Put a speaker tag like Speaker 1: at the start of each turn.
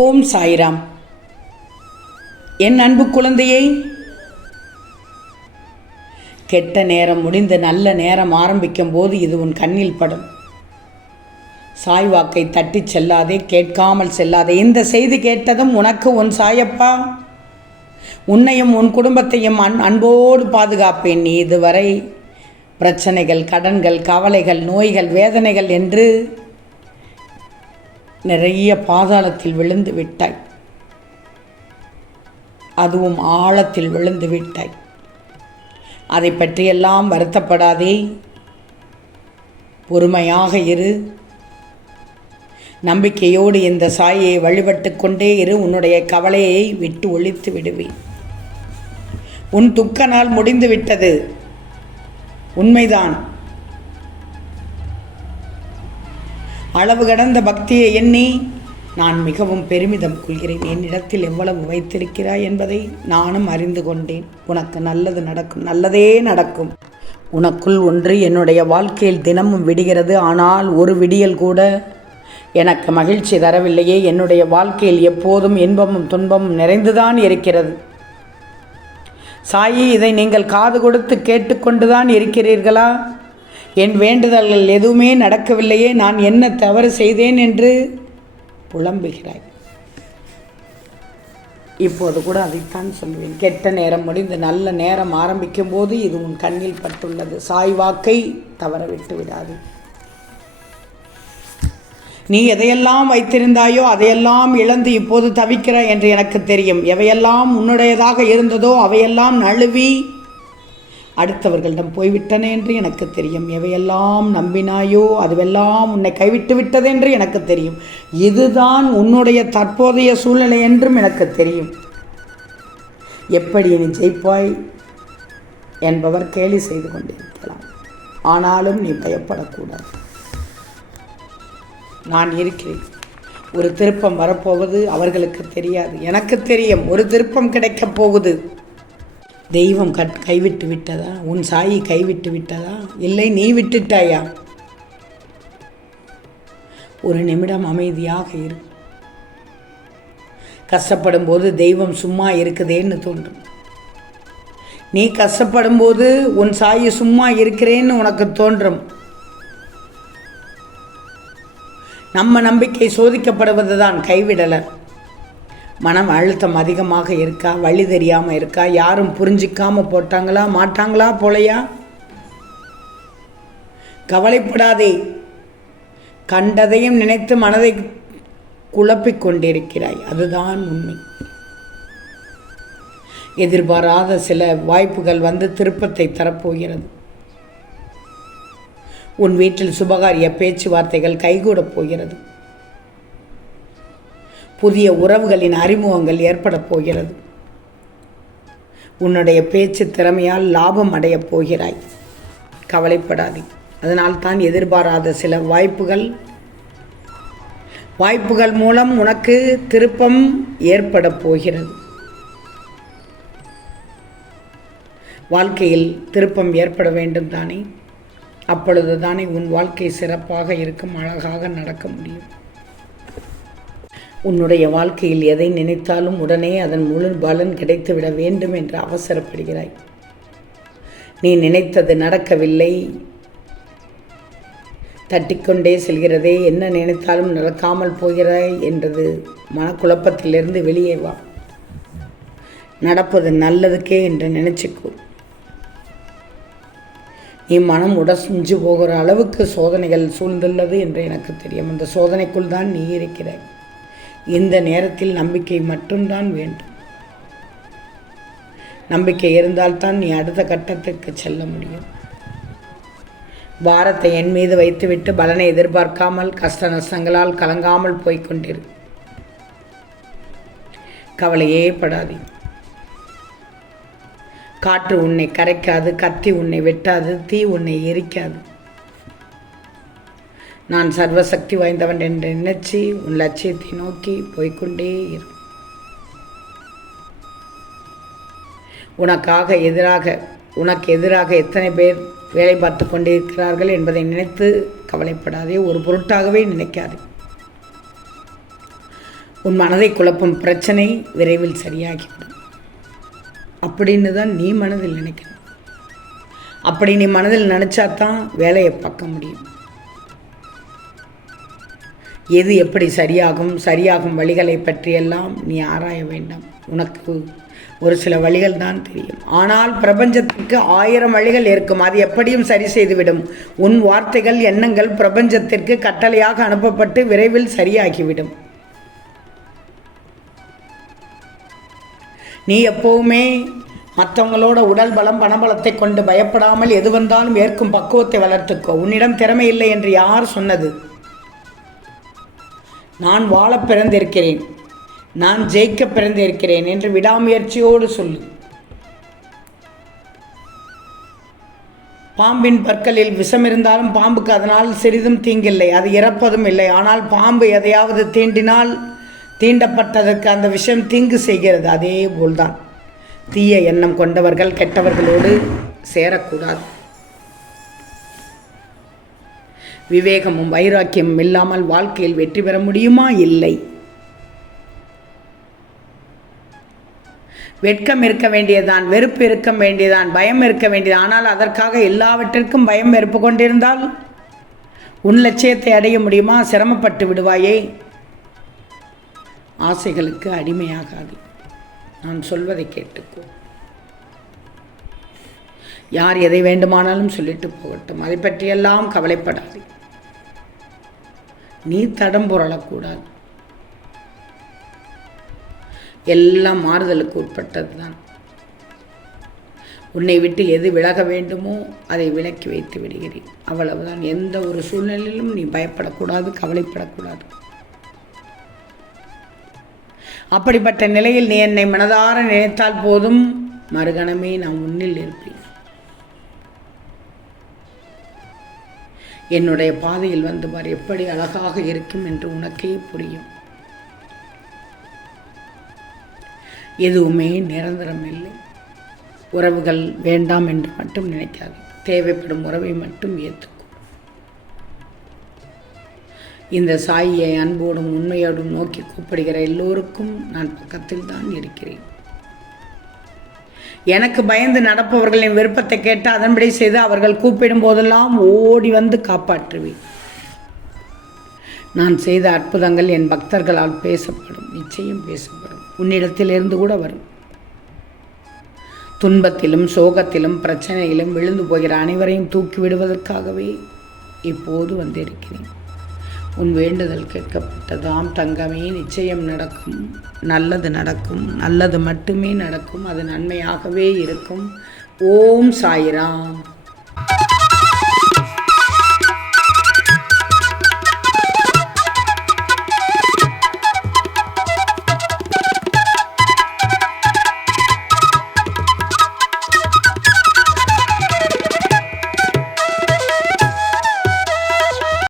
Speaker 1: ஓம் சாய்ராம். என் அன்பு குழந்தையை கெட்ட நேரம் முடிந்து நல்ல நேரம் ஆரம்பிக்கும் போது இது உன் கண்ணில் படும். சாய் வாக்கை தட்டிச் செல்லாதே கேட்காமல் செல்லாதே. இந்த செய்தி கேட்டதும் உனக்கு உன் சாயப்பா. உன்னையும் உன் குடும்பத்தையும் அன் அன்போடு பாதுகாப்பேன் நீ இதுவரை. பிரச்சனைகள் கடன்கள் கவலைகள் நோய்கள் வேதனைகள் என்று நிறைய பாதாளத்தில் விழுந்து விட்டாய். அதுவும் ஆழத்தில் விழுந்து விட்டாய். அதை பற்றியெல்லாம் வருத்தப்படாதே. பொறுமையாக இரு. நம்பிக்கையோடு இந்த சாயை வழிபட்டு கொண்டே இரு. உன்னுடைய கவலையை விட்டு ஒழித்து விடுவேன். உன் துக்க நாள் முடிந்து விட்டது உண்மைதான். அளவு கடந்த பக்தியை எண்ணி நான் மிகவும் பெருமிதம் கொள்கிறேன். என்னிடத்தில் எவ்வளவு வைத்திருக்கிறாய் என்பதை நானும் அறிந்து கொண்டேன். உனக்கு நல்லது நடக்கும். நல்லதே நடக்கும். உனக்குள் ஒன்று என்னுடைய வாழ்க்கையில் தினமும் விடுகிறது. ஆனால் ஒரு விடியல் கூட எனக்கு மகிழ்ச்சி தரவில்லையே. என்னுடைய வாழ்க்கையில் எப்போதும் இன்பமும் துன்பமும் நிறைந்துதான் இருக்கிறது. சாயி இதை நீங்கள் காது கொடுத்து கேட்டுக்கொண்டுதான் இருக்கிறீர்களா? என் வேண்டுதல்கள் எதுவுமே நடக்கவில்லையே நான் என்ன தவறு செய்தேன் என்று புலம்புகிறாய். இப்போது கூட அதைத்தான் சொல்வேன். கெட்ட நேரம் முடிந்து நல்ல நேரம் ஆரம்பிக்கும் போது இது உன் கண்ணில் பட்டுள்ளது. சாய்வாக்கை தவற விட்டு விடாது. நீ எதையெல்லாம் வைத்திருந்தாயோ அதையெல்லாம் இழந்து இப்போது தவிக்கிறாய் என்று எனக்கு தெரியும். எவையெல்லாம் உன்னுடையதாக இருந்ததோ அவையெல்லாம் நழுவி அடுத்தவர்களிடம் போய்விட்டனே என்று எனக்கு தெரியும். எவையெல்லாம் நம்பினாயோ அதுவெல்லாம் உன்னை கைவிட்டு விட்டதென்று எனக்கு தெரியும். இதுதான் உன்னுடைய தற்போதைய சூழ்நிலை என்றும் எனக்கு தெரியும். எப்படி நீ ஜெயிப்பாய் என்பவர் கேலி செய்து கொண்டிருக்கலாம். ஆனாலும் நீ பயப்படக்கூடாது. நான் இருக்கிறேன். ஒரு திருப்பம் வரப்போவது அவர்களுக்கு தெரியாது. எனக்கு தெரியும் ஒரு திருப்பம் கிடைக்கப் போகுது. தெய்வம் கட் கைவிட்டு விட்டதா? உன் சாயி கைவிட்டு விட்டதா? இல்லை நீ விட்டுட்டாயா? ஒரு நிமிடம் அமைதியாக இரு. கஷ்டப்படும் போது தெய்வம் சும்மா இருக்குதேன்னு தோன்றும் நீ கஷ்டப்படும் போது உன் சாயி சும்மா இருக்கிறேன்னு உனக்கு தோன்றும். நம்ம நம்பிக்கை சோதிக்கப்படுவது தான் கைவிடலை. மனம் அழுத்தம் அதிகமாக இருக்கா? வழி தெரியாமல் இருக்கா? யாரும் புரிஞ்சிக்காமல் போட்டாங்களா? மாட்டாங்களா போலையா? கவலைப்படாதே. கண்டதையும் நினைத்து மனதை குழப்பிக் கொண்டிருக்கிறாய். அதுதான் உண்மை. எதிர்பாராத சில வாய்ப்புகள் வந்து திருப்பத்தை தரப்போகிறது. உன் வீட்டில் சுபகாரிய பேச்சுவார்த்தைகள் கைகூடப் போகிறது. புதிய உறவுகளின் அறிமுகங்கள் ஏற்படப் போகிறது. உன்னுடைய பேச்சு திறமையால் லாபம் அடையப் போகிறாய். கவலைப்படாதே. அதனால் தான் எதிர்பாராத சில வாய்ப்புகள் வாய்ப்புகள் மூலம் உனக்கு திருப்பம் ஏற்பட போகிறது. வாழ்க்கையில் திருப்பம் ஏற்பட வேண்டும் தானே? அப்பொழுது தானே உன் வாழ்க்கை சிறப்பாக இருக்கும் அழகாக நடக்க முடியும். உன்னுடைய வாழ்க்கையில் எதை நினைத்தாலும் உடனே அதன் முழு பலன் கிடைத்துவிட வேண்டும் என்று அவசரப்படுகிறாய். நீ நினைத்தது நடக்கவில்லை. தட்டிக்கொண்டே செல்கிறதே என்ன நினைத்தாலும் நடக்காமல் போகிறாய் என்றது மனக்குழப்பத்திலிருந்து வெளியே வா. நடப்பது நல்லதுக்கே என்று நினைச்சுக்கோ. நீ மனம் உடசுஞ்சு போகிற அளவுக்கு சோதனைகள் சூழ்ந்துள்ளது என்று எனக்கு தெரியும். அந்த சோதனைக்குள் தான் நீ இருக்கிறாய். இந்த நேரத்தில் நம்பிக்கை மட்டும்தான் வேண்டும். நம்பிக்கை இருந்தால்தான் நீ அடுத்த கட்டத்துக்கு செல்ல முடியும். பாரத்தை என் மீது வைத்துவிட்டு பலனை எதிர்பார்க்காமல் கஷ்ட நஷ்டங்களால் கலங்காமல் போய்கொண்டிரு கவலையே படாதே. காற்று உன்னை கரைக்காது கத்தி உன்னை வெட்டாது தீ உன்னை எரிக்காது. நான் சர்வசக்தி வாய்ந்தவன் என்று நினைச்சி உன் லட்சியத்தை நோக்கி போய்க்கொண்டே இரு. உனக்காக எதிராக உனக்கு எதிராக எத்தனை பேர் வேலை பார்த்து கொண்டிருக்கிறார்கள் என்பதை நினைத்து கவலைப்படாதே ஒரு பொருட்டாகவே நினைக்காதே. உன் மனதை குழப்பும் பிரச்சனை விரைவில் சரியாகிவிடும். அப்படின்னு தான் நீ மனதில் நினைக்கணும். அப்படி நீ மனதில் நினச்சா தான் வேலையை பார்க்க முடியும். எது எப்படி சரியாகும் சரியாகும் வழிகளை பற்றியெல்லாம் நீ ஆராய வேண்டாம். உனக்கு ஒரு சில வழிகள் தான் தெரியும். ஆனால் பிரபஞ்சத்துக்கு ஆயிரம் வழிகள் இருக்கும். அது எப்படியும் சரி செய்துவிடும். உன் வார்த்தைகள் எண்ணங்கள் பிரபஞ்சத்திற்கு கட்டளையாக அனுப்பப்பட்டு விரைவில் சரியாகிவிடும். நீ எப்போவுமே மற்றவங்களோட உடல் பலம் பணபலத்தை கொண்டு பயப்படாமல் எது வந்தாலும் ஏற்கும் பக்குவத்தை வளர்த்துக்கோ. உன்னிடம் திறமை இல்லை என்று யார் சொன்னது? நான் வாழ பிறந்திருக்கிறேன். நான் ஜெயிக்க பிறந்திருக்கிறேன் என்று விடாமுயற்சியோடு சொல்லு. பாம்பின் பற்களில் விஷம் இருந்தாலும் பாம்புக்கு அதனால் சிறிதும் தீங்கில்லை அது இறப்பதும் இல்லை. ஆனால் பாம்பு எதையாவது தீண்டினால் தீண்டப்பட்டதற்கு அந்த விஷம் தீங்கு செய்கிறது. அதே போல்தான் தீய எண்ணம் கொண்டவர்கள் கெட்டவர்களோடு சேரக்கூடாது. விவேகமும் வைராக்கியமும் இல்லாமல் வாழ்க்கையில் வெற்றி பெற முடியுமா? இல்லை. வெட்கம் இருக்க வேண்டியதான் வெறுப்பு இருக்க வேண்டியதான் பயம் இருக்க வேண்டியது. ஆனால் அதற்காக எல்லாவற்றிற்கும் பயம் வெறுப்பு கொண்டிருந்தால் உன் லட்சியத்தை அடைய முடியுமா? சிரமப்பட்டு விடுவாயே. ஆசைகளுக்கு அடிமையாகாது. நான் சொல்வதை கேட்டுக்கோ. யார் எதை வேண்டுமானாலும் சொல்லிட்டு போகட்டும். அதை பற்றியெல்லாம் கவலைப்படாது. நீ தடம் புரளக்கூடாது. எல்லாம் மாறுதலுக்கு உட்பட்டது தான் உன்னை விட்டு எது விலக வேண்டுமோ அதை விலக்கி வைத்து விடுகிறேன். அவ்வளவுதான். எந்த ஒரு சூழ்நிலையிலும் நீ பயப்படக்கூடாது கவலைப்படக்கூடாது. அப்படிப்பட்ட நிலையில் நீ என்னை மனதார நினைத்தால் போதும். மறுகணமே நான் உன்னில் இருப்பேன். என்னுடைய பாதையில் வந்து பார் எப்படி அழகாக இருக்கும் என்று உனக்கே புரியும். எதுவுமே நிரந்தரம் இல்லை. உறவுகள் வேண்டாம் என்று மட்டும் நினைக்காது. தேவைப்படும் உறவை மட்டும் ஏற்றுக்கும் இந்த சாயியை அன்போடும் உண்மையோடும் நோக்கி கூப்பிடுகிற எல்லோருக்கும் நான் பக்கத்தில் தான் இருக்கிறேன். எனக்கு பயந்து நடப்பவர்களின் விருப்பத்தை கேட்டு அதன்படி செய்து அவர்கள் கூப்பிடும் போதெல்லாம் ஓடி வந்து காப்பாற்றுவேன் நான் செய்த அற்புதங்கள் என் பக்தர்களால் பேசப்படும் நிச்சயம் பேசப்படும். உன்னிடத்திலிருந்து கூட வரும். துன்பத்திலும் சோகத்திலும் பிரச்சனையிலும் விழுந்து போகிற அனைவரையும் தூக்கி விடுவதற்காகவே இப்போது வந்திருக்கிறேன். உன் வேண்டுதல் கேட்கப்பட்டதாம் தங்கமே நிச்சயம் நடக்கும். நல்லது நடக்கும். நல்லது மட்டுமே நடக்கும். அது நன்மையாகவே இருக்கும். ஓம் சாயிராம்.